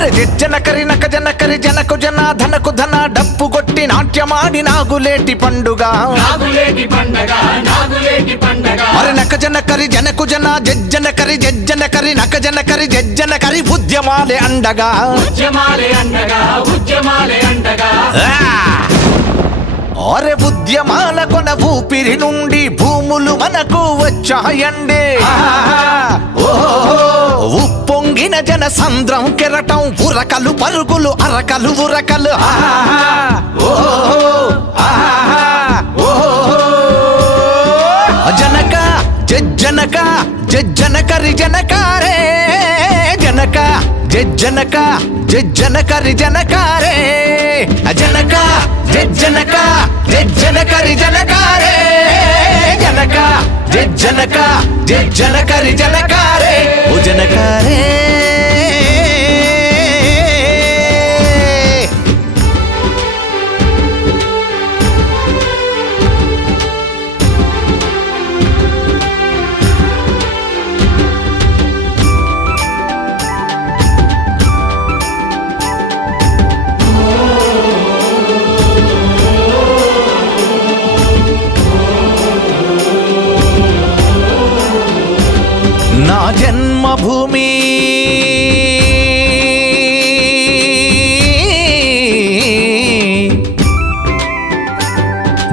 జనకరి నక జనకరి జనకు జన ధనకు ధన డప్పు కొట్టి నాట్యమాడి నాగులేటి పండుగ మరి నక జనకరి జనకు జన జజ్జనకరి జజ్జనకరి నక జనకరి జజ్జనకరి ఉద్యమాలే అండగా అరే ఉద్యమాల కొన ఊపిరి నుండి భూములు మనకు వచ్చాయండి ఉప్పొంగిన జన సంద్రం కెరటం ఉరకలు పరుగులు అరకలు ఉరకలు జనక జజ్జనక జజ్జనకరి జనకారే జనక జజ్జనక జజ్జనకరి జనకారే జనక జజ్జనక జజ్జనకరి జనకారే జనక జజ్జనక జజ్జనకరి జనకారే ఓ జనకారే నా జన్మభూమి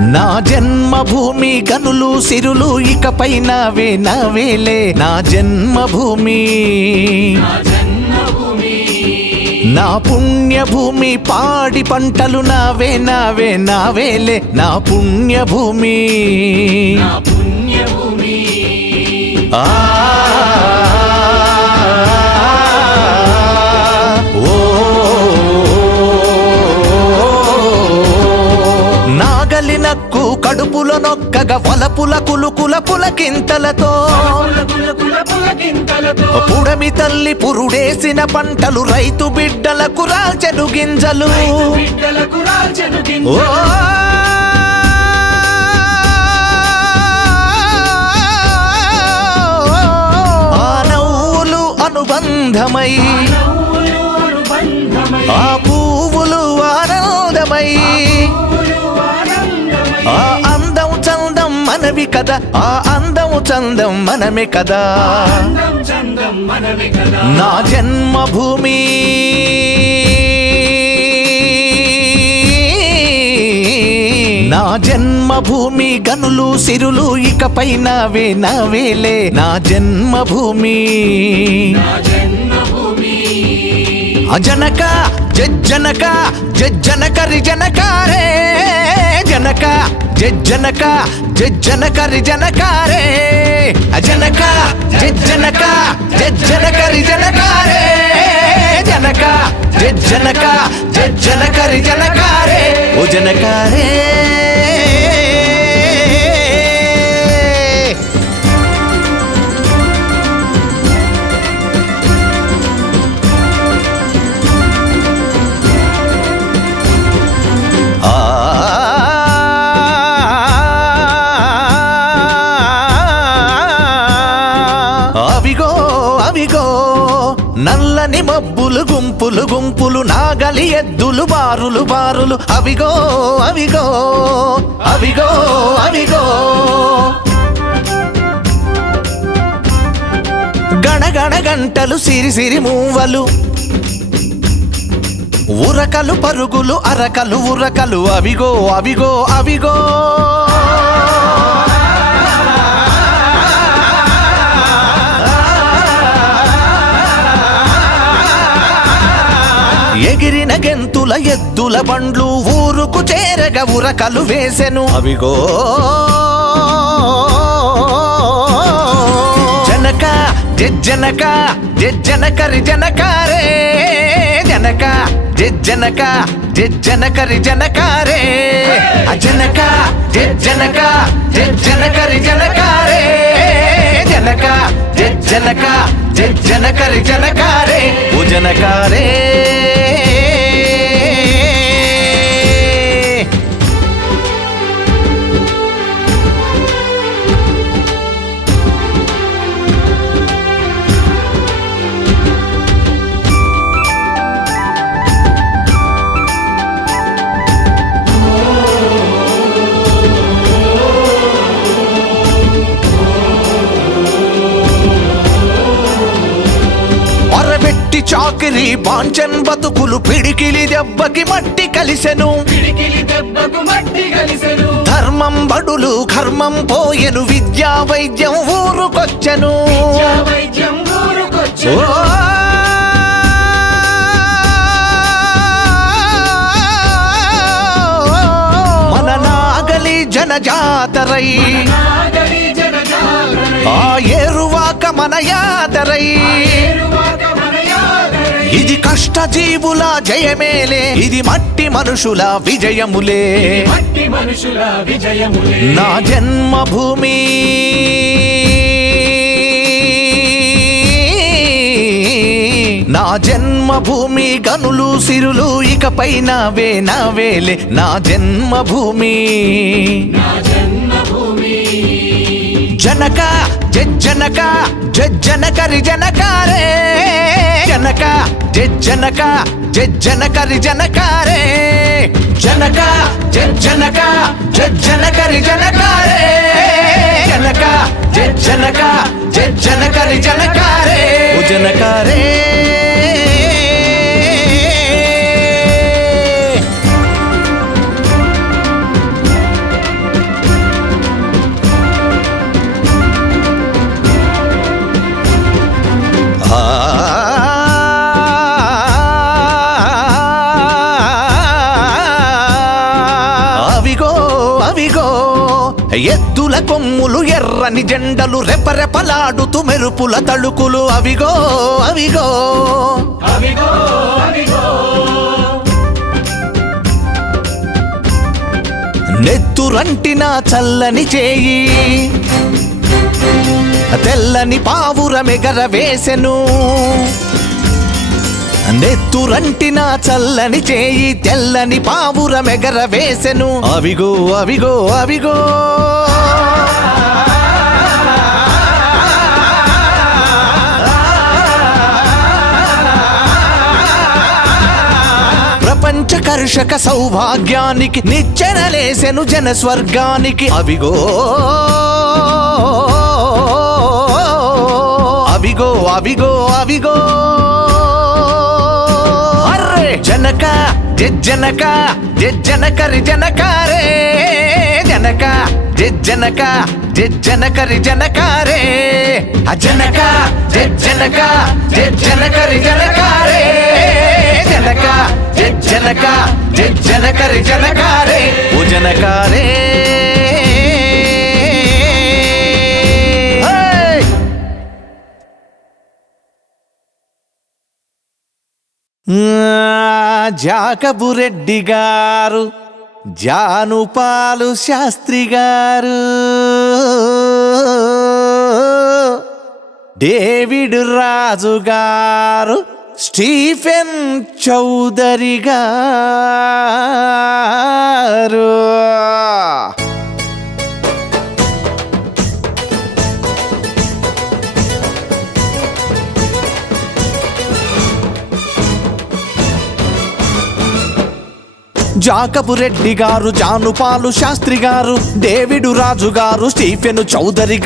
నా జన్మభూమి గనులు సిరులు ఇకపై నావే నావేలే నా జన్మభూమి నా పుణ్యభూమి పాడి పంటలు నావే నావే నావేలే నా పుణ్యభూమి నాగలి నక్కు కడుపుల నొక్కగా వలపుల కులుకుల పులకింతలతో పుడమి తల్లి పురుడేసిన పంటలు రైతు బిడ్డలకు రాల్చెను గింజలు అనుబంధమై ఆ పువ్వులు ఆనందమై ఆ అందం చందం మనవి కదా ఆ అందం చందం మనమే కదా నా జన్మభూమి నా జన్మభూమి గనులు సిరులు ఇకపై నావే నావేలే నా జన్మభూమి జనక జజ్జనక జజ్జనకరి జనకారే జనక జజ్జనక జజ్జనకరి జనకారే జనక జజ్జనక జజ్జనకరి జనకారే జనక జజ్జనక జజ్జనకరి జనకారే ఓ జనకారే అవిగో అవిగో నల్లని మబ్బులు గుంపులు గుంపులు నాగలి ఎద్దులు బారులు బారులు అవిగో అవిగో అవిగో అవిగో గణగణ గంటలు సిరి సిరి మూవలు ఉరకలు పరుగులు అరకలు ఉరకలు అవిగో అవిగో అవిగో ఎగిరిన గెంతుల ఎద్దుల బండ్లు ఊరుకు చేరగ ఉరకలు వేసెను అవిగో జనక జజ్జనక జజ్జనకరి జనకారే జనక జజ్జనక జజ్జనకరి జనకారే జనక జజ్జనక జజ్జనకరి జనకారే జనక జజ్జనక జజ్జనకరి జనకారే ఓ జనకారే వెట్టి చాకిరి బాంచన్ బతుకులు పిడికిలి దెబ్బకి మట్టి కలిసెను. ధర్మం బడులు కర్మం పోయెను, విద్యా వైద్యం ఊరుకొచ్చెను. మన నాగలి జనజాతరై ఆ ఏరువాక మన యాదరై, ఇది కష్టజీవుల జయమేలే, ఇది మట్టి మనుషుల విజయములే. నా జన్మభూమి నా జన్మభూమి గనులు సిరులు ఇకపై నావే నావేలే. నా జన్మభూమి జనక జనక జనకరి జనకారే, జనక జనక జనకరి జనకారే, జనక జనక జనకరి జనకారే, జనక జనక జనకరి జనకారే, జనకారే. అవిగో అవిగో ఎద్దుల కొమ్ములు ఎర్రని జెండలు రెపరెపలాడుతూ మెరుపుల తళుకులు. అవిగో అవిగో నెత్తురంటిన చల్లని చేయి తెల్లని పావురమెగర వేసెను. నెత్తురంటిన చల్లని చేయి తెల్లని పావురమెగర వేసెను. అవిగో అవిగో అవిగో ప్రపంచ కర్షక సౌభాగ్యానికి నిచ్చెనలేసెను జన స్వర్గానికి. అవిగో అవిగో అవిగో అవిగో అర్రే జనక జనక జనకరి జనకారే, జనక జనక జనకరి జనకారే, జనక జనక జనకరి జనకారే, జనక జనక జనకరి జనకారే, ఓ జనకారే. జాకబురెడ్డి గారు, జానుపాలు శాస్త్రి గారు, డేవిడ్ రాజు గారు, స్టీఫెన్ చౌదరి గారు. జాకబురెడ్డి గారు, జానుపాలు శాస్త్రి గారు, డేవిడు రాజు గారు, స్టీఫెను చౌదరి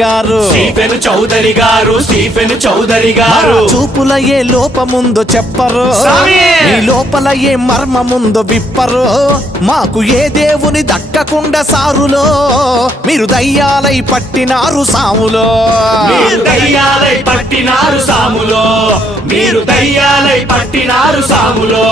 గారు, చూపుల ఏ లోపముందో చెప్పరు, ఈ లోపల ఏ మర్మముందో విప్పరు. మాకు ఏ దేవుని దక్కకుండా సారులో మీరు దయ్యాలై పట్టినారు సాములో, దయ్యాలై పట్టినారు సాములో, మీరు దయ్యాలై పట్టినారు సాములో.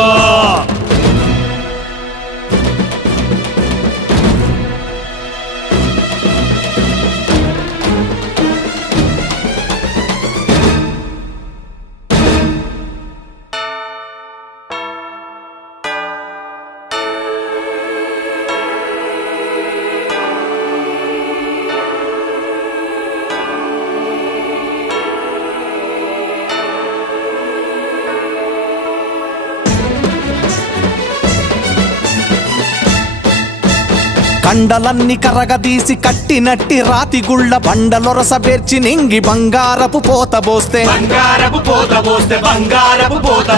కండలన్ని కరగదీసి కట్టినట్టి రాతి గుళ్ళ బండలొరస బెర్చి నింగి బంగారపు పోతబోస్తే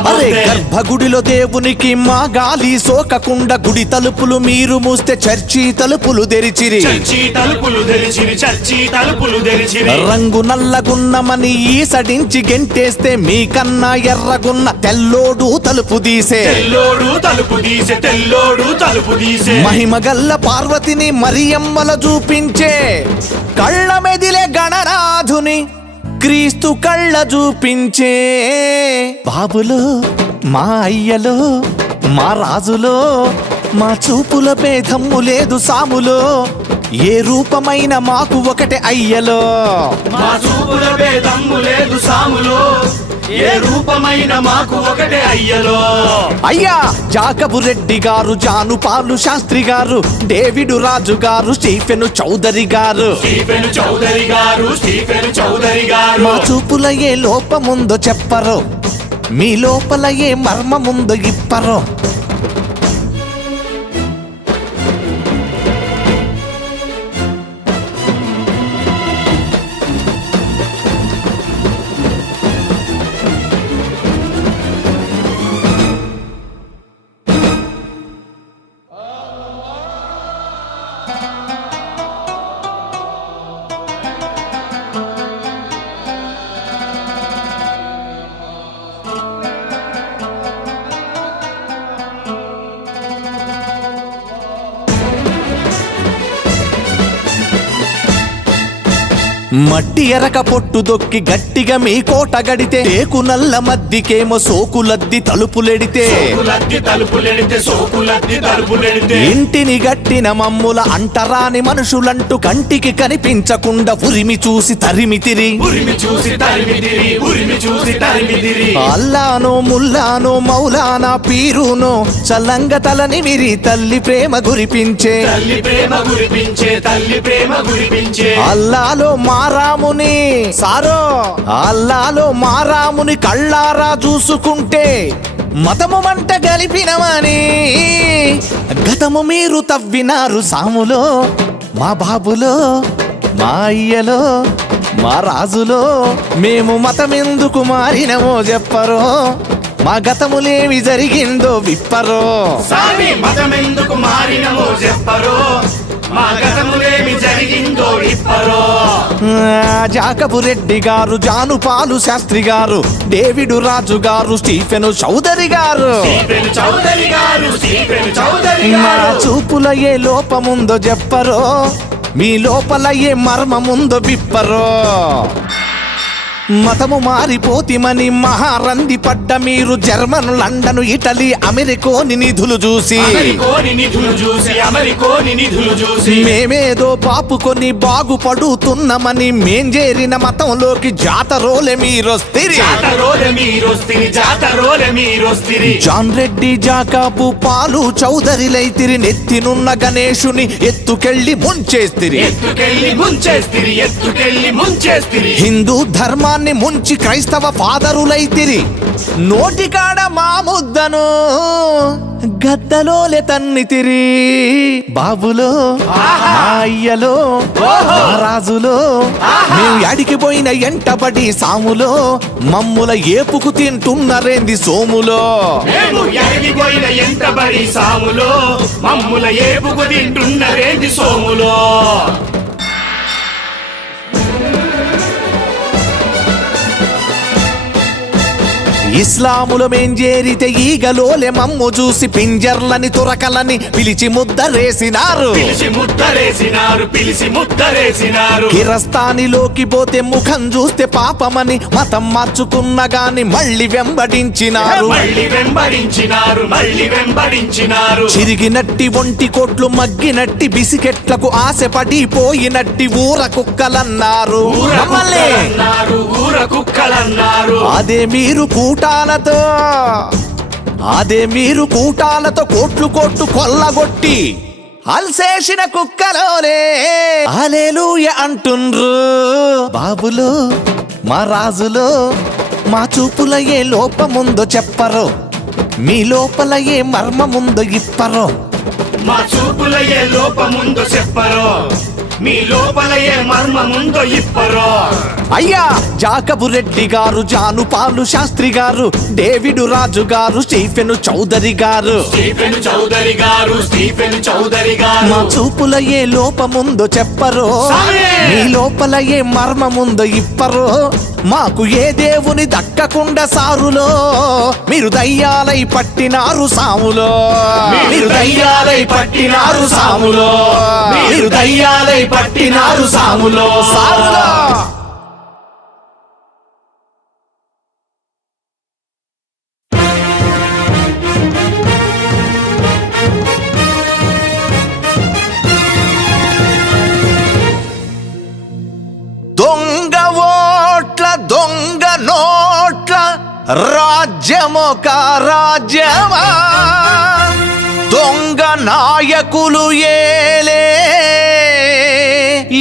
అరే గర్భగుడిలో దేవునికి మా గాలి సోకకుండా గుడి తలుపులు మీరు మూస్తే చర్చి తలుపులు తెరిచిరి రంగు నల్లగున్నమని ఈసడించి గెంటేస్తే మీకన్నా ఎర్రగున్న తెల్లోడు తలుపు తీసే మహిమగల్ల పార్వతిని మరియమ్మల చూపించే కళ్ళ మెదిలే గణనాథుని క్రీస్తు కళ్ళ చూపించే బాబులో మా అయ్యలో మా రాజులో మా చూపుల భేదమ్ము లేదు సాములో ఏ రూపమైన మాకు ఒకటే అయ్యలో మా చూపుల భేదమ్ము లేదు సాములో ఏ రూపమైన మాకు ఒకటే అయ్యలో అయ్యా జాకబు రెడ్డి గారు జానుపాలు శాస్త్రి గారు డేవిడు రాజు గారు స్టీఫెను చౌదరి గారు మా చూపుల ఏ లోపముందో చెప్పరు మీ లోపల ఏ మర్మముందో ఇప్పరు మట్టి ఎరక పొట్టు దొక్కి గట్టిగా మీ కోట గడితే టేకు నల్ల మద్దికేమో సోకులద్ది తలుపులెడితే ఇంటిని గట్టిన మమ్ముల అంటరాని మనుషులంటూ కంటికి కనిపించకుండా ఉరిమి చూసి తరిమితిరి అల్లానో ముల్లానో మౌలానా పీరునో చల్లంగ తలని విరి తల్లి ప్రేమ గురిపించే అల్లాలో మారాముని సారో అల్లాలో మారాముని కళ్ళారా చూసుకుంటే మతము మంట గలిపినమని గతము మీరు తవ్వినారు సాములో మా బాబులో మా అయ్యలో మా రాజులో మేము మతమెందుకు మారినమో చెప్పరో మా గతములేమి జరిగిందో విప్పరో మతమెందుకు మారినమో చెప్పరో మా గతములేమి జరిగిందో విప్పరో జాకబు రెడ్డి గారు జానుపాలు శాస్త్రి గారు డేవిడు రాజు గారు స్టీఫెను చౌదరి గారు మా చూపుల ఏ లోపముందో చెప్పరో మీ లోపల ఏ మర్మముందో విప్పరో మతము మారిపోతిమని మహారంది పడ్డ మీరు జర్మన్ లండన్ ఇటలీ అమెరికోని నిధులు చూసి మేమేదో పాపుకొని బాగుపడుతున్నామని మేం చేరిన మతంలోకి జాతరోలే మీరొస్తిరి జాన్ రెడ్డి జాకాబు పాలు చౌదరిలైతిరి నెత్తినున్న గణేశుని ఎత్తుకెళ్ళి ముంచేస్తిరి హిందూ ధర్మాన్ని ముంచి క్రైస్తవ ఫాదరులైతిరి నోటికాడ మా ముద్దను గద్దలోలే తన్నితిరి బాబులో అయ్యలో రాజులో మేము యాడికి పోయిన ఎంటబడి సాములో మమ్ముల ఏపుకు తింటున్నరేంది సోములో మమ్ముల ఏపుకు తింటున్నరేంది సోములో ఇస్లాములో మేం చేరితే ఈగలోలే మమ్ము చూసి పింజర్లని తురకలని పిలిచి ముద్దరేసినారు కిరస్తానిలోకి పోతే ముఖం చూస్తే పాపమని మతం మార్చుకున్న గాని మళ్ళీ వెంబడించినారు చిరిగినట్టి ఒంటి కోట్లు మగ్గినట్టి బిసికెట్లకు ఆశపడి పోయినట్టి ఊర కుక్కలన్నారు అదే మీరు కూటాలతో కోట్లు కొల్లగొట్టి అల్సేసిన కుక్కలోనే హల్లెలూయ అంటుండ్రు బాబులో మా రాజులో మా చూపుల ఏ లోపముందో చెప్పరో మీ లోపల ఏ మర్మముందో ఇప్పరో మా చూపుల ఏ లోపముందో చెప్పరో మీ లోపల ఏ మర్మముందో ఇప్పరో అయ్యా జాకబు రెడ్డి గారు, జానుపాలు శాస్త్రి గారు, డేవిడు రాజు గారు, స్టీఫెను చౌదరి గారు, స్టీఫెన్ చౌదరి గారు మా చూపుల ఏ లోపముందో చెప్పరో మీ లోపల ఏ మర్మముందో ఇప్పరో మాకు ఏ దేవుని దక్కకుండా సారులో మీరు దయ్యాలై పట్టినారు సాములో, మీరు దయ్యాలై పట్టినారు సాములో, మీరు దయ్యాలై పట్టినారు సాములో సాములో. దొంగ ఓట్ల దొంగ నోట్ల రాజ్యమొక రాజ్యమా, దొంగ నాయకులు ఏలే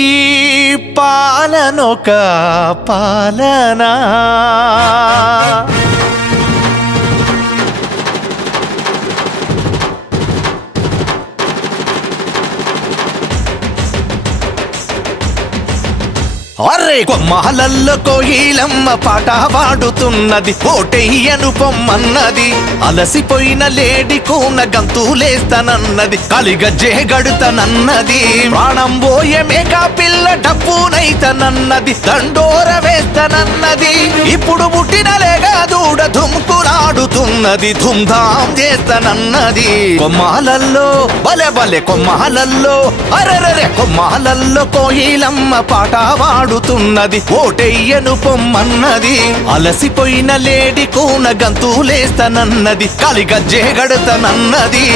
ఈ పాలనొక పాలనా. అరే కొమ్మహలల్లో కోయిలమ్మ పాట పాడుతున్నది, ఓటెయ్యను పొమ్మన్నది, అలసిపోయిన లేడి కూన గంతులేస్తానన్నది, కలిగజ్జే గడుతానన్నది, ప్రాణం పోయే మేకా పిల్ల డబ్బునైతనన్నది, దండోర వేస్తానన్నది, ఇప్పుడు పుట్టిన లేగా దూడ ధుమ్కులాడుతున్నది, ధుమ్ధాం చేస్తానన్నది. కొమ్మహలల్లో బలె బలె కొమ్మహలల్లో అరెరెరె కొమ్మహలల్లో కోయిలమ్మ పాట పాడుతున్నది, ఓటెయ్యను పొమ్మన్నది, అలసిపోయిన లేడి కూన గంతులేస్తానన్నది, కలిగజ్జే గడతానన్నది.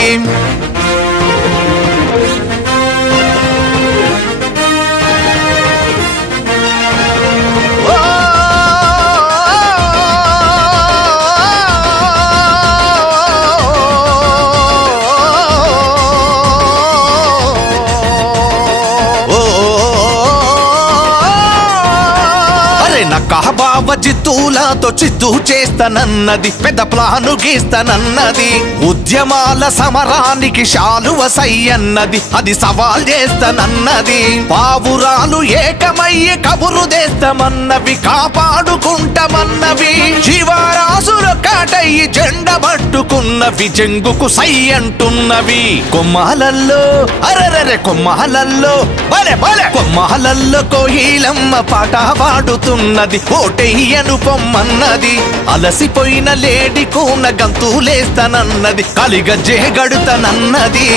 కహబావ జిత్తులతో చిత్తు చేస్తానన్నది, పెద్ద ప్లాను గీస్తానన్నది, ఉద్యమాల సమరానికి శాలువ సయ్యన్నది, అది సవాల్ చేస్తానన్నది, పావురాలు ఏకమయ్యి కబురు చేస్తామన్నవి, కాపాడుకుంటామన్నవి, జీవరాసులొక్కటయ్యి జెండ పట్టుకున్నవి, జంగుకు సై అంటున్నవి. కొమ్మహలల్లో అరెరెరె కొమ్మహలల్లో బలె బలె కొమ్మహలల్లో కోయిలమ్మ పాట పాడుతున్నది, ఓటెయ్యను పొమ్మన్నది, అలసిపోయిన లేడి కూన గంతులేస్తానన్నది, కలిగజ్జే గడుతానన్నది.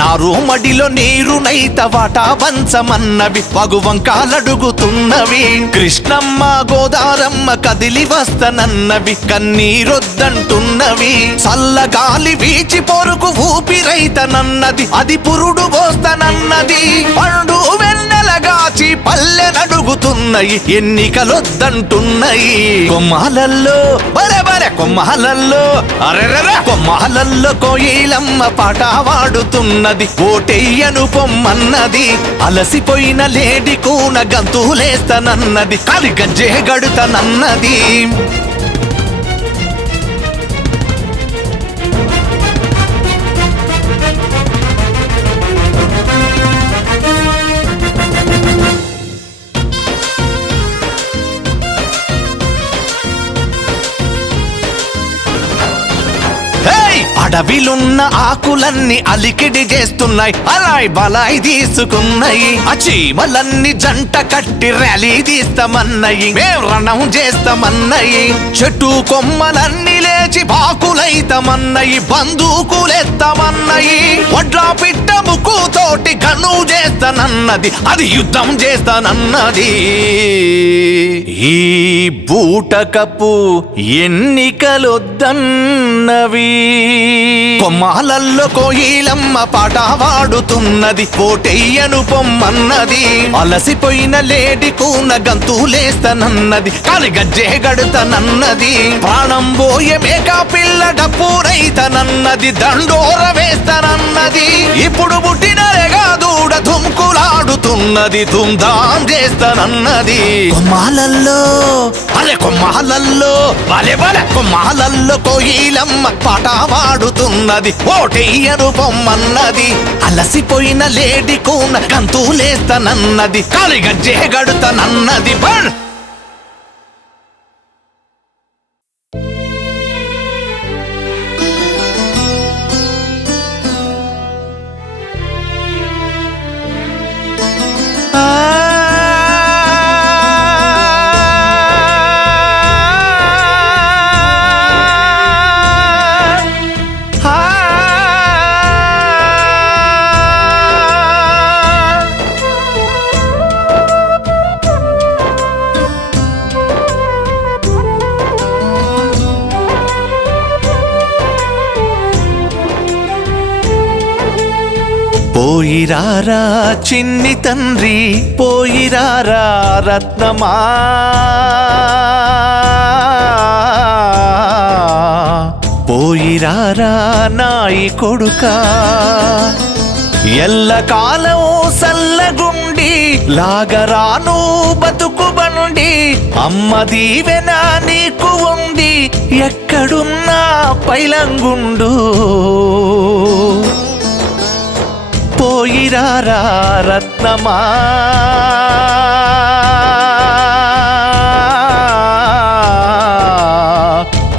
నారు మడిలో నీరు నైత వాటా వంచమన్నవి, పగువంకాలడుగుతున్నవి, కృష్ణమ్మ గోదారమ్మ కదిలి వస్తనన్నవి, కన్నీరొద్దంటున్నవి, చల్లగాలి వీచి పొరుకు ఊపిరైతనన్నది, అది పురుడు పోస్తనన్నది, పండు వెన్నెలగాచి పల్లె నడుగుతున్నయి, ఎన్నికలొద్దంటున్నయి. కొమ్మహలల్లో బలె బలె కొమ్మహలల్లో అరెరెరె కొమ్మహలల్లో కోయిలమ్మ పాట పాడుతున్నది, ఓటెయ్యను పొమ్మన్నది, అలసిపోయిన లేడి కూన గంతులేస్తానన్నది, కలిగజ్జే గడుతానన్నది. అడవిలున్న ఆకులన్నీ అలికిడి చేస్తున్నాయి, అలాయ్ బలాయి తీసుకున్నాయి, ఆ చీమలన్నీ జంట కట్టి ర్యాలీ తీస్తామన్నాయి, మేం రణం చేస్తామన్నాయి, చెట్టు కొమ్మలన్నీ లేచి బాకులైతమన్నాయి, బందూకులెత్తమన్నాయి, వడ్ల పిట్ట ముక్కుతోటి గన్ నువ్వు చేస్తానన్నది, అది యుద్ధం చేస్తానన్నది. ఈ బూటకపు ఎన్నికలొద్దన్నవి. కొమ్మాలల్లో కోయిలమ్మ పాట వాడుతున్నది, ఓటెయ్యను పొమ్మన్నది. అలసిపోయిన లేడి కూన గంతులేస్తానన్నది, కాలి గజ్జే గడుతానన్నది. ప్రాణం పోయే మేకా పిల్ల డప్పురైతనన్నది, దండోర వేస్తానన్నది. ఇప్పుడు పుట్టిన రెగా దూడ ధుమ్కులాడుతున్నది, ధూమ్ధాం చేస్తానన్నది. కొమ్మాలల్లో కొమ్మాలల్లో కొమ్మాలల్లో కోయిలమ్మ పాట వాడుతున్నది, ఓటెయ్యను పొమ్మన్నది. అలసిపోయిన లేడి కూన గంతులేస్తానన్నది, కాలి గజ్జే గడుతానన్నది. బన్ పోయిరారా చిన్ని తండ్రి, పోయిరారా రత్నమా, పోయిరారా నాయి కొడుకా. ఎల్లకాలం సల్లగుండి లాగరాను బతుకు బండి, అమ్మ దీవెన నీకు ఉంది, ఎక్కడున్నా పైలంగుండు. పోయిరారా రత్నమా,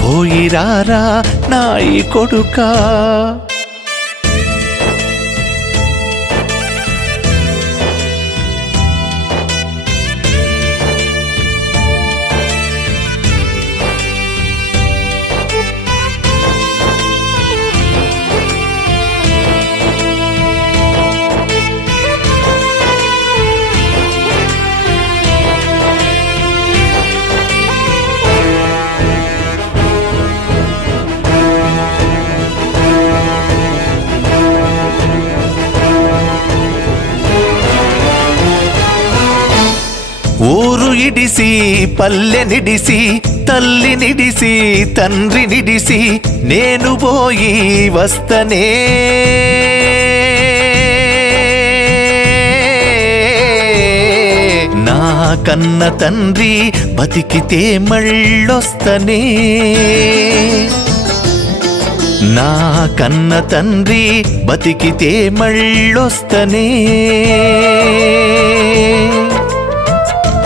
పోయిరారా నాయి కొడుకా. ఊరు ఇడిసి పల్లె నిడిసి, తల్లి నిడిసి తండ్రి నిడిసి, నేను పోయి వస్తనే. నా కన్న తండ్రి బతికితే మళ్ళొస్తనే, నా కన్న తండ్రి బతికితే మళ్ళొస్తనే.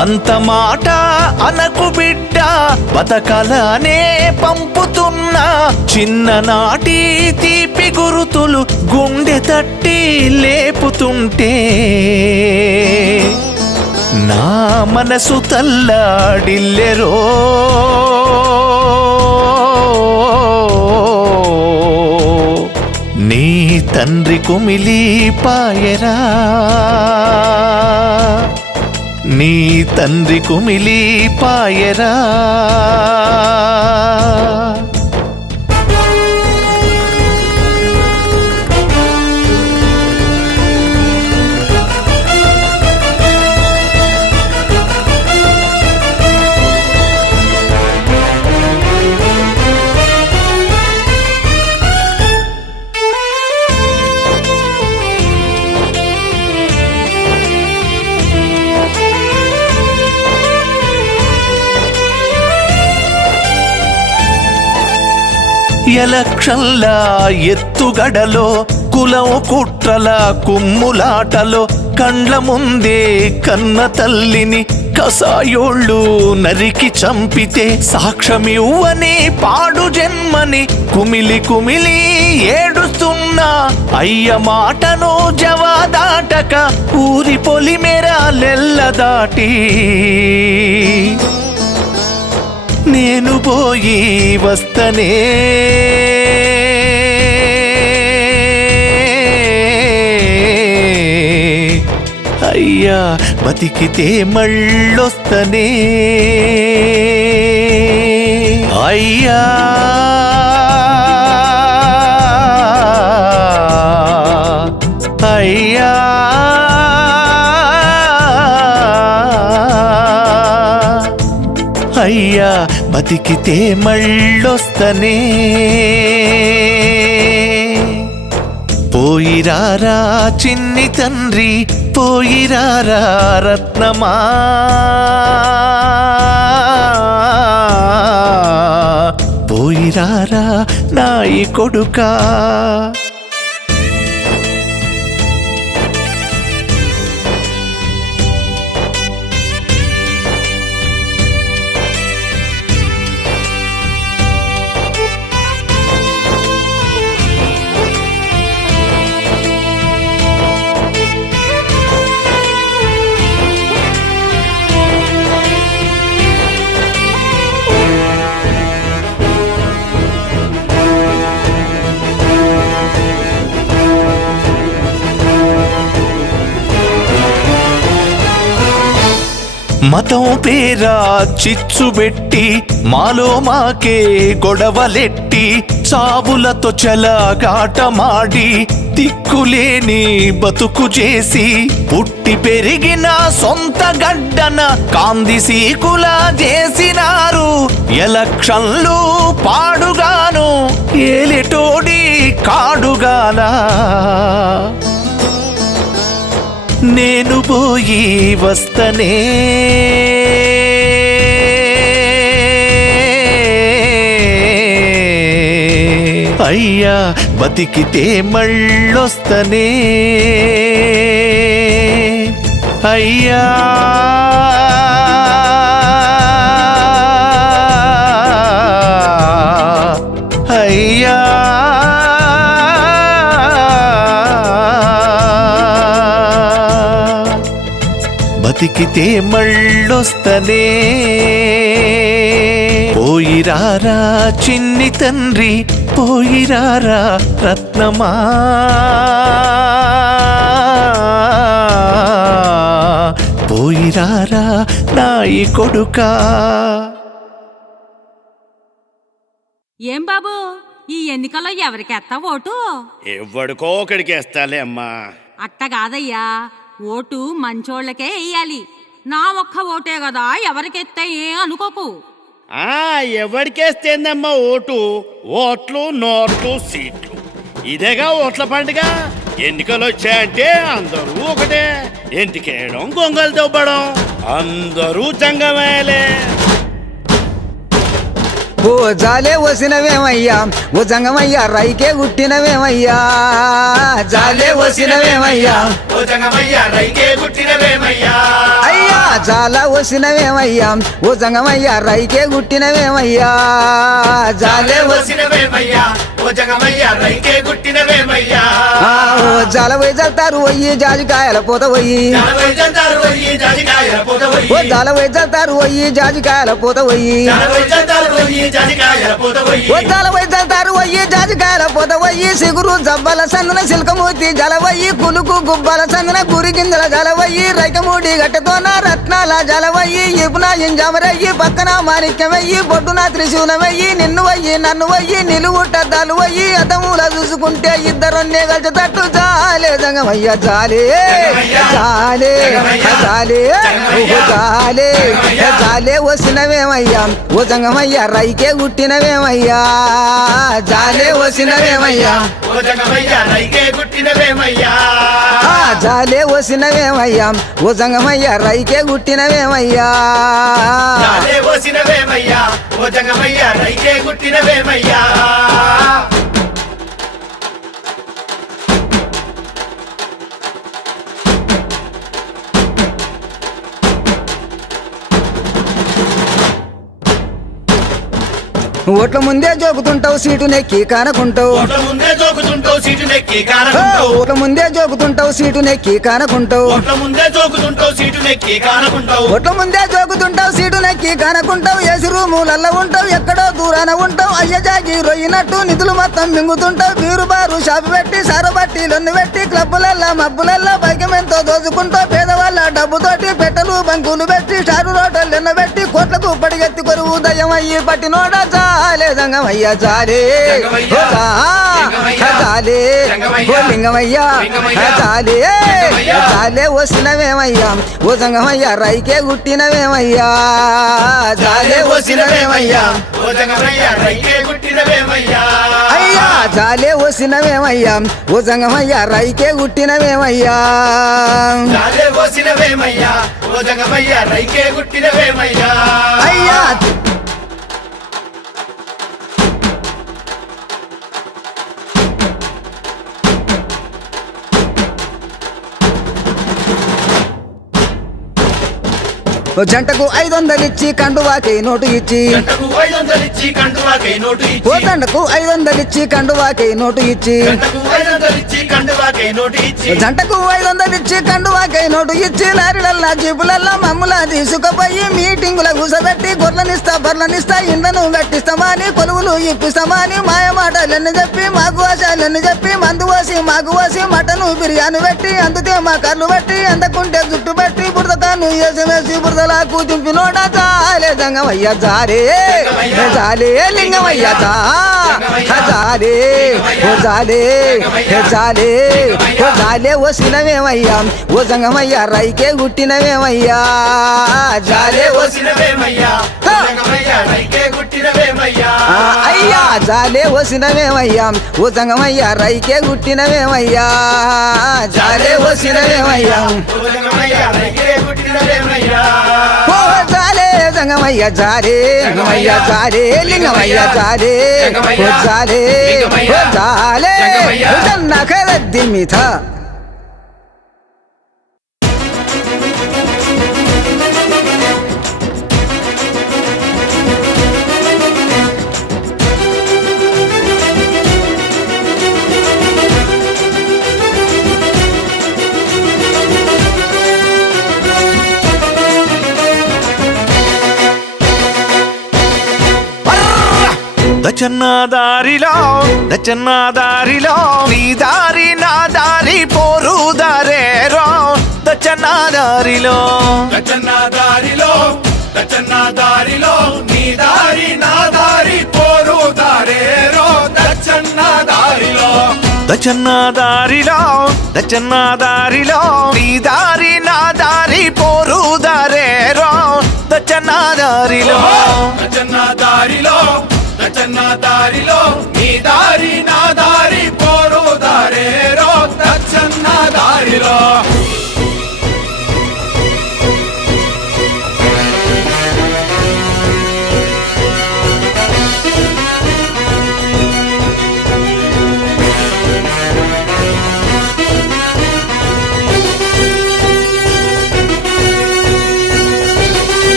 అంత మాట అనకు బిడ్డ, బతకలనే పంపుతున్నా. చిన్ననాటి తీపి గురుతులు గుండె తట్టి లేపుతుంటే, నా మనసు తల్లాడిల్లెరో. నీ తండ్రి కుమిలి పాయరా, నీ తండ్రి కుమిలి పాయరా. ఎలక్షన్ల ఎత్తుగడలో, కులం కుట్రల కుమ్ములాటలో, కండ్ల ముందే కన్న తల్లిని కసాయోళ్ళు నరికి చంపితే, సాక్ష్యమివ్వని పాడు జన్మని కుమిలి కుమిలి ఏడుస్తున్నా. అయ్య మాటను జవాదాటక ఊరి పొలిమేరాలెల్ల దాటి, నేను పోయి వస్తనే. అయ్యా బతికితే మళ్ళొస్తనే అయ్యా అయ్యా అయ్యా బతికితే మళ్ళొస్తనే పోయిరారా చిన్ని తండ్రి పోయిరారా రత్నమా పోయిరారా నాయి కొడుకా మతం పేరా చిచ్చుబెట్టి మాలో మాకే గొడవలెట్టి చావులతో చలగాటమాడి దిక్కులేని బతుకు చేసి పుట్టి పెరిగిన సొంత గడ్డన కాంది సీకులా చేసినారు ఎలక్షన్లు పాడుగాను ఏలిటోడి కాడుగాలా నేను పోయి వస్తనే అయ్యా బతికితే మళ్ళొస్తనే అయ్యా అయ్యా బతికితే మళ్ళొస్తనే పోయిరారా చిన్ని తండ్రి పోయిరారా రత్నమా పోయిరారా నాయి కొడుకా ఏం బాబు ఈ ఎన్నికల్లో ఎవరికేస్తా ఓటు? ఎవడికో ఒకడికి వేస్తాలే అమ్మా. అట్ట కాదయ్యా, ఓటు మంచోళ్ళకే వెయ్యాలి. నా ఒక్క ఓటే కదా ఎవరికెత్తే అనుకోకు. ఎవరికేస్తేందమ్మా ఓటు? ఓట్లు నోట్లు సీట్లు ఇదేగా ఓట్ల పండుగ. ఎన్నికలు వచ్చాయంటే అందరూ ఒకటే. ఎంటికేయడం గొంగలు దొబ్బడం అందరూ జంగమేలే. ఓ జాలే వసినవేమయ్యా ఓ జంగమయ్యా రైకే గుట్టినవేమయ్యా జాలే వసినవేమయ్యా ఓ జంగమయ్యా రైకే గుట్టినవేమయ్యా అయ్యా జాల వసినవేమయ్యా ఓ జంగమయ్యా రైకే గుట్టినవేమయ్యా జాలే వసినవేమయ్యా ఓ జంగమయ్యా రైకే గుట్టినవేమయ్యా ఓ జాల పోయి జల్తారు పోయి జాజికాయల పోత పోయి జలవై జంతారు పోయి జాజికాయల పోత పోయి ఓ జాల పోయి జల్తారు పోయి జాజికాయల పోత పోయి జలవై జంతారు పోయి జాజికాయల పోత పోయి ఓ జాల పోయి జల్తారు పోయి జాజికాయల పోత పోయి సిగురు జబ్బల సందన సిల్కమూర్తి జలవయ్యి కులుకు గుబ్బల సందన గురి గింజల జలవయ్యి రైకమూడి గట్టతోన రత్నాల జలవయ్యి ఇపున ఇంజమరయ్యి పక్కన మాణిక్యమయ్యి బొడ్డున త్రిశూలమయ్యి నిన్ను వయ్యి నన్ను వయ్యి నిలువుటద్దాలు వయ్యి అతముల చూసుకుంటే ఇద్దరొన్నే కలిసేటట్టు జాలే జంగమయ్య జాలే జాలే జాలే ఓ జాలే జాలే వసినవేమయ్యా ఓ జంగమయ్య రైకే గుట్టినవేమయ్యా జాలే వసినవేమయ్యా ఓ జంగమయ్యా రైకే గుట్టినవేమయ్యా జాలే వసినవేమయ్యా ఓ జంగమయ్య రైకే గుట్టినవేమయ్యా జాలే వసినవేమయ్యా ఓ జంగమయ్యా రైకే గుట్టినవేమయ్యా ఓట్ల ముందే జోకుతుంటావు సీటు నెక్కి కానకుంటావు ఓట్ల ముందే జోకుతుంటావు సీటు నెక్కి కానకుంటావు ఓట్ల ముందే జోకుతుంటావు సీటు నెక్కి కానకుంటావు ఓట్ల ముందే జోకుతుంటావు సీటు నెక్కి కానకుంటావు ఓట్ల ముందే జోకుతుంటావు సీటు నెక్కి కానకుంటావు ఏసి రూములల్ల ఉంటావు ఎక్కడో దూరాన ఉంటావు అయ్య జాగి రొయ్యినట్టు నిధులు మొత్తం మింగుతుంటావు బీరు బారు షాపు పెట్టి సారు బట్టి లొన్ను పెట్టి క్లబ్బులల్లా మబ్బులల్లా బైకమెంతో దోచుకుంటావు పేదవాళ్ళ దండకు పడిగెత్తి కొరువు దయ్యమయ్యి పట్టినోడ చాలే జంగమయ్య చాలే జంగమయ్య, చాలే ఓ లింగమయ్య చాలే చాలే వసినవేమయ్యా ఓ జంగమయ్య రైకే గుట్టినవేమయ్యా చాలే వసినవేమయ్యా ఓ జంగమయ్య రైకే గుట్టినవేమయ్యా అయ్యా చాలే వసినవేమయ్యా ఓ జంగమయ్య రైకే గుట్టినవేమయ్యా చాలే పోసినవేమయ్యా ఓ జంగమయ్య రైకే గుట్టినవేమయ్యా అయ్యా ఓ జంటకు 500 ఇచ్చి కండువాకి నోటు ఇచ్చి గంటకు 500 ఇచ్చి కండువాకై నోటు ఓ ఇచ్చి దండకు 500 ఇచ్చి కండువాకి నోటు ఇచ్చి గంటకు 500 ఇచ్చి కండువాకై నోటు ఇచ్చి జంటకు 500 ఇచ్చి కండువాకై నోటు ఇచ్చి లారీలల్లా జీపులల్లా మమ్ములా తీసుకుపోయి మీటింగుల కూసబెట్టి గొర్రెనిస్తా బర్రెనిస్తా ఇండ్లను కట్టిస్తామని కొలువులు ఇప్పిస్తామని మాయ మాటలన్నీ చెప్పి మాకు ఆశాలన్నీ చెప్పి మందు పోసి మాకు పోసి మటను బిర్యానీ పెట్టి అందుతే మా కర్లు పెట్టి అందకుంటే జుట్టు పెట్టి బురదకాను వేసి బురదలాకు దింపినోడా చాలే జంగమయ్య చాలే చాలే లింగమయ్య చాలే ఓ చాలే చాలే ఓ చాలే వసినవేమయ్యా ఓ జంగమయ్య రైకే గుట్టినవేమయ్యా చాలే పోసినవేమయ్యా ఓ జంగమయ్య రైకే గుట్టినవేమయ్యా అయ్యా చాలే వసినవేమయ్యా ఓ జంగమయ్య రైకే గుట్టినవేమయ్యా చాలే వసినవేమయ్యా ఓ జంగమయ్య రైకే గుట్టినవేమయ్యా ఓ చాలే జంగమయ్య చాలే జంగమయ్య చాలే లింగమయ్య చాలే ఓ చాలే ఓ చాలే నకరద్ది మిథ దచ్చన్నదారిలో నీ దారి నా దారి పోరు దారేరో దచ్చన్నదారిలో దచ్చన్నదారిలో నీ దారి నా దారి పోరు దారేరో దచ్చన్నదారిలో దచ్చన్నదారిలో నీ దారి నా దారి పోరు దారేరో దచ్చన్నదారిలో దచ్చన్నదారిలో నీ దారి నా దారి పోరు దారేరో దచ్చన్నదారిలో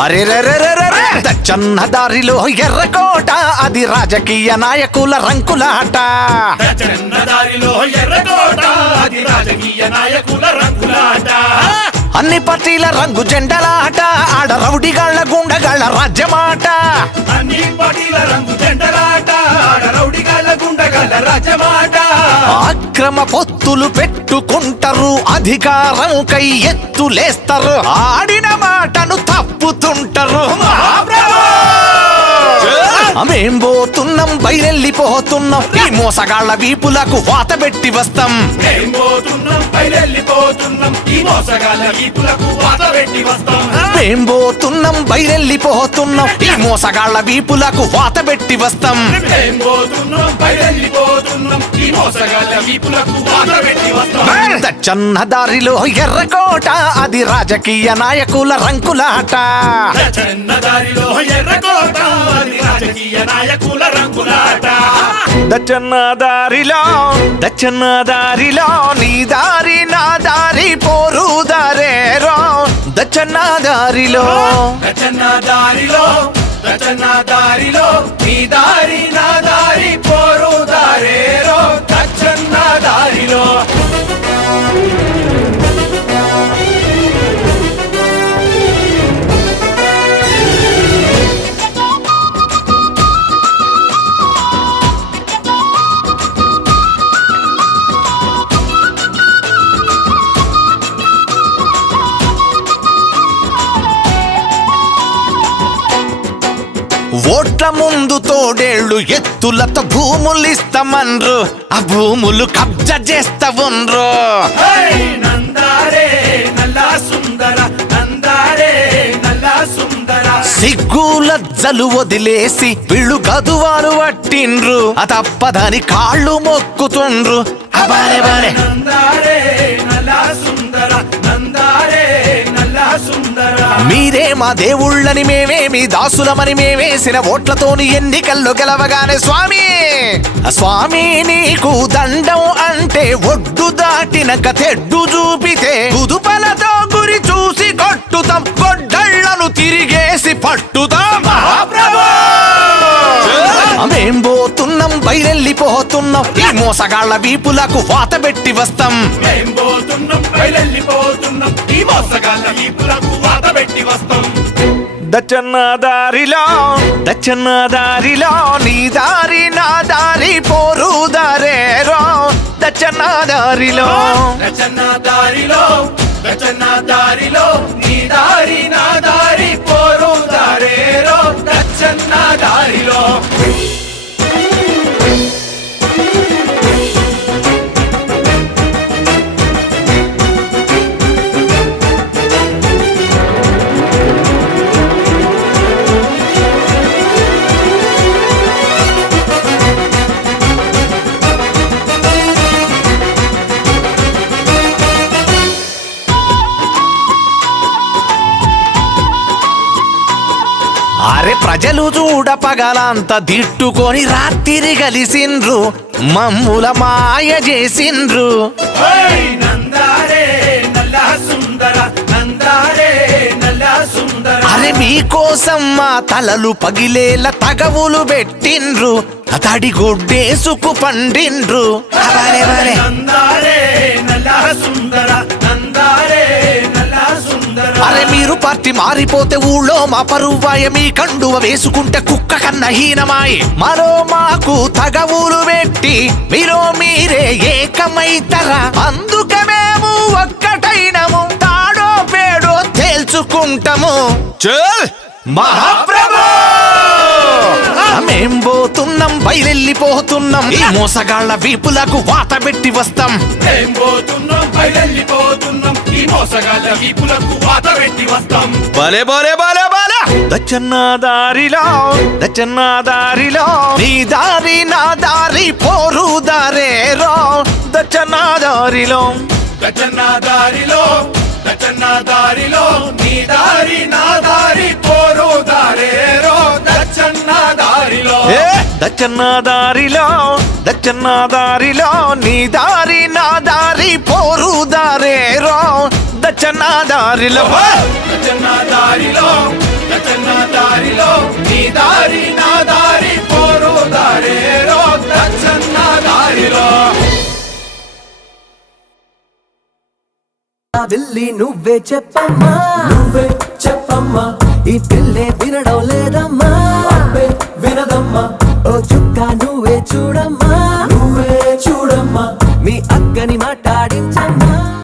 అరెరెరెరెరెరె! దచ్చన్న దారిలో ఎర్రకోట అది రాజకీయ నాయకుల రంకులాట దచ్చన్నదారిలో ఎర్రకోట అది రాజకీయ నాయకుల రంగులాట అన్ని పార్టీల రంగు జెండలాట ఆడ రౌడిగాళ్ల గుండగాళ్ల రాజ్యమాట అన్ని పార్టీల రంగు జెండలాట ఆడ రౌడిగాళ్ళ గుండగాళ్ళ రాజ్యమాట అక్రమ పొత్తులు పెట్టుకుంటారు అధికారం కై ఎత్తులేస్తారు ఆడిన మాటను తప్పుతుంటారు మేం పోతున్నాం బయలెళ్ళిపోతున్నాం ఈ మోసగాళ్ల వీపులకు వాత పెట్టి వస్తాం మేం పోతున్నాం బయలెళ్ళిపోతున్నాం ఈ మోసగాళ్ళ వీపులకు వాత పెట్టి వస్తాం మేం పోతున్నాం బయలెళ్ళిపోతున్నాం ఈ మోసగాళ్ల వీపులకు వాత పెట్టి వస్తాం మేం పోతున్నాం బయలెళ్ళిపోతున్నాం ఈ మోసగాళ్ళ వీపులకు వాత పెట్టి వస్తాం దచ్చన్న దారిలో ఎర్రకోట అది రాజకీయ నాయకుల రంకులాట దచ్చన్నదారిలో ఎర్రకోట అది రాజకీయ నాయకుల రంగులాట దచ్చన్నదారిలో నీ దారి నా దారి పోరు దారేరో దచ్చన్నదారిలో దచ్చన్నదారిలో నీ దారి నా దారి పోరు దారేరో దచ్చన్నదారిలో ముందు తోడేళ్లు ఎత్తులతో భూములిస్తామన్రు ఆ భూములు కబ్జా చేస్తా ఉండ్రు హై నందారే నల్లా సుందర నందారే నల్లా సుందర సిగ్గులజ్జలు వదిలేసి వీళ్ళు గదువాలు పట్టిండ్రు ఆ తప్పదని కాళ్ళు మొక్కుతుండ్రు అబారే బారే నందారే నల్లా సుందర నందారే నల్లా సుందర మీరే మా దేవుళ్ళని మేమే మీ దాసులమని మేమేసిన ఓట్లతోని ఎన్నికల్లో గెలవగానే స్వామి ఆ స్వామి నీకు దండం అంటే ఒడ్డు దాటినక తెడ్డు చూపితే కుదుపలతో గురి చూసి కొట్టుతాం గొడ్డళ్లను తిరిగేసి పట్టుతాం మహాప్రభు మేం పోతున్నాం బయలెళ్ళిపోతున్నాం ఈ మోసగాళ్ల వీపులకు వాత పెట్టి వస్తాం మేం పోతున్నాం బయలెళ్ళిపోతున్నాం ఈ మోసగాళ్ళ వీపులకు వాత పెట్టి వస్తాం దచ్చన్న దారిలో నీ దారి నా దారి పోరు దారేరో దచ్చన్న దారిలో రచన దారిలో రచన దారిలో నీ దారి నా దారి పోరు దారేరో రచన దారిలో అరే ప్రజలు చూడ పగలంత దిట్టుకొని రాత్రి కలిసిండ్రు మమ్ముల మాయ చేసిండ్రు హై నందారే నల్లా సుందర నందారే నల్లా సుందర అరే మీకోసం మా తలలు పగిలేల తగవులు పెట్టిండ్రు తడి గుడ్డేసుకు పండిండ్రు అబారే బారే నందారే నల్లా సుందర నందారే నల్లా సుందర అరే మీరు పార్టీ మారిపోతే ఊళ్ళో మా పరువాయ మీ కండువ వేసుకుంటే కుక్క కన్నా హీనమాయి మరో మాకు తగవులు పెట్టి మీరో మీరే ఏకమైతరా అందుకే మేము ఒక్కటైనము తాడో పేడో తేల్చుకుంటాము చల్ మహాప్రభు మేం పోతున్నాం బయలెళ్ళిపోతున్నాం ఈ మోసగాళ్ల వీపులకు వాత పెట్టి వస్తాం మేం పోతున్నాం బయలెళ్ళిపోతున్నాం ఈ మోసగాళ్ళ వీపులకు వాత పెట్టి వస్తాం బలే బలే బలే బలే దచ్చన్న దారిలో నీ దారి నా దారి పోరు దారేరో దచ్చన్న దారిలో రచన దారిలో రచన దారిలో నీ దారి నా దారి పోరు దారేరో రచన దారిలో దచ్చన్న దారిలో నీ దారి నా దారి పోరు దారేరో దచ్చన్న దారిలో రచన దారిలో రచన దారిలో నీ దారి నా దారి పోరు దారేరో రచన దారిలో వెళ్ళి నువ్వే చెప్పమ్మా ఈ పిల్లే వినడం లేదు